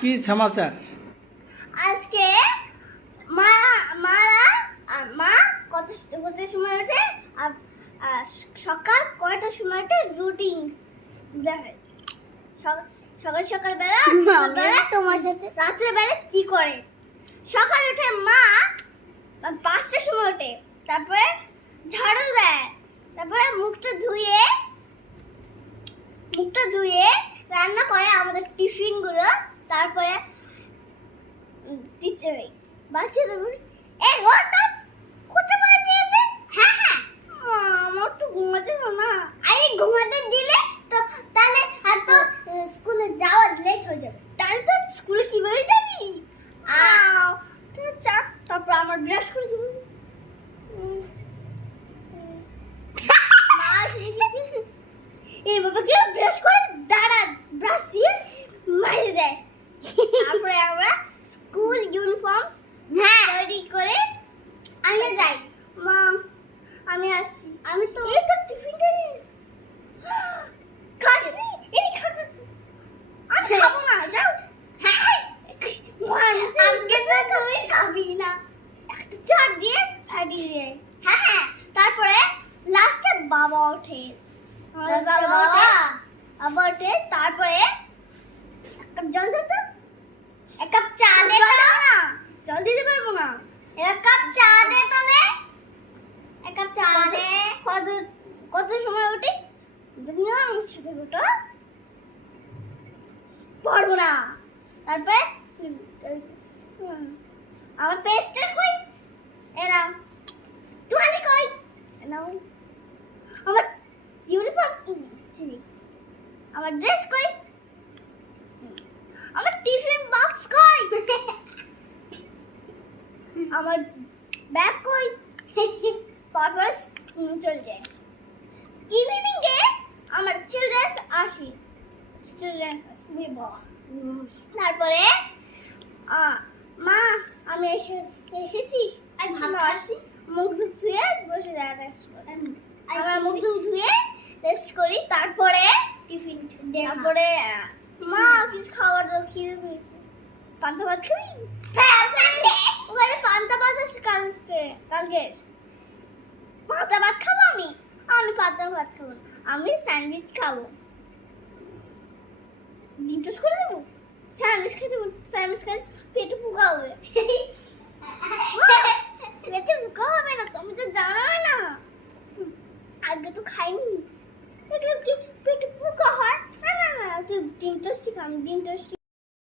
কি সমাচার? আজকে মা মারা মা কত সময় ওঠে আর সকাল কয়টার সময় ওঠে রুটিন দেখে। সকাল বেলা তোমার সাথে রাত্রে বেলা কি করে? সকাল উঠে মা 5টার সময় ওঠে, তারপরে ঝাড়ু দেয়, তারপরে মুখটা ধুয়ে রান্না করে আমাদের টিফিন গুলো, তারপরে বাচ্চাদের এই ঘরটা কোথা বাজিয়েছে? হ্যাঁ হ্যাঁ আমার তো ঘুমাতে না, আরে ঘুমাতে দিলে তো তাহলে আর তো স্কুলে যাওয়া লেট হয়ে যাবে। তাহলে তো স্কুলে কিভাবে যাবি? তুমি চা, তারপর আমার ব্রাশ করে দেবো। এইভাবে কেউ ব্রাশ করে দাঁড়া, ব্রাশ দিয়ে মাইরে দেয়। তারপরে আমরা স্কুল ইউনিফর্ম তৈরি করে আমি যাই। মা আমি আসছি, আমি তো এই তো টিফিনটা নিয়ে খাসনি, এই খাবো আমি খাবো না, যাও। হ্যাঁ আজকে তো তুমি খাবি না, একটা চাট দিয়ে ফাটিয়ে দেয়। হ্যাঁ হ্যাঁ তারপরে লাস্টে বাবা ওঠে, বাবা ওঠে, তারপরে এক কাপ জল দে তো, এক কাপ চা দে তো। না জল দিতে পারবো না, এক কাপ চা দে তাহলে, এক কাপ চা দে। কত সময় উঠি? দুনিয়া আমার সাথে ওঠো, পারবো না। তারপরে আমার পেস্টটা কই? এরা তুয়ালি কই? নাও আমার ইউনিফর্ম, আমার ড্রেস কই? আমার টিফিন বক্স কই? আমার ব্যাগ কই? তারপরে চলে যায়। ইভিনিং এ আমার চিলড্রেন্স আসি, তারপরে মা আমি এসেছি, আমি ভাত খাচ্ছি, মুখ ধুয়ে বসে রেস্ট করি। আমার মুখ ধুয়ে রেস্ট করি, তারপরে টিফিন, তারপরে মা কিছু খাবার দাও, খিদে পেয়েছে, পান্তা ভাত খাবি? ওখানে পান্তা ভাত আছে কালকে পান্তা ভাত খাবো। আমি পান্তা ভাত খাবো না, আমি স্যান্ডউইচ খাবো। ডিম টোস্ট করে দেবো, স্যান্ডউইচ খেতে, স্যান্ডউইচ খেলে পেটে পোকা হবে। পেটে পোকা হবে না, তুমি তো জানো না, আগে তো খাইনি, দেখলাম কি পেটে পোকা হয়। না না না তুই ডিম টোস্টই খা, ডিম টোস্ট।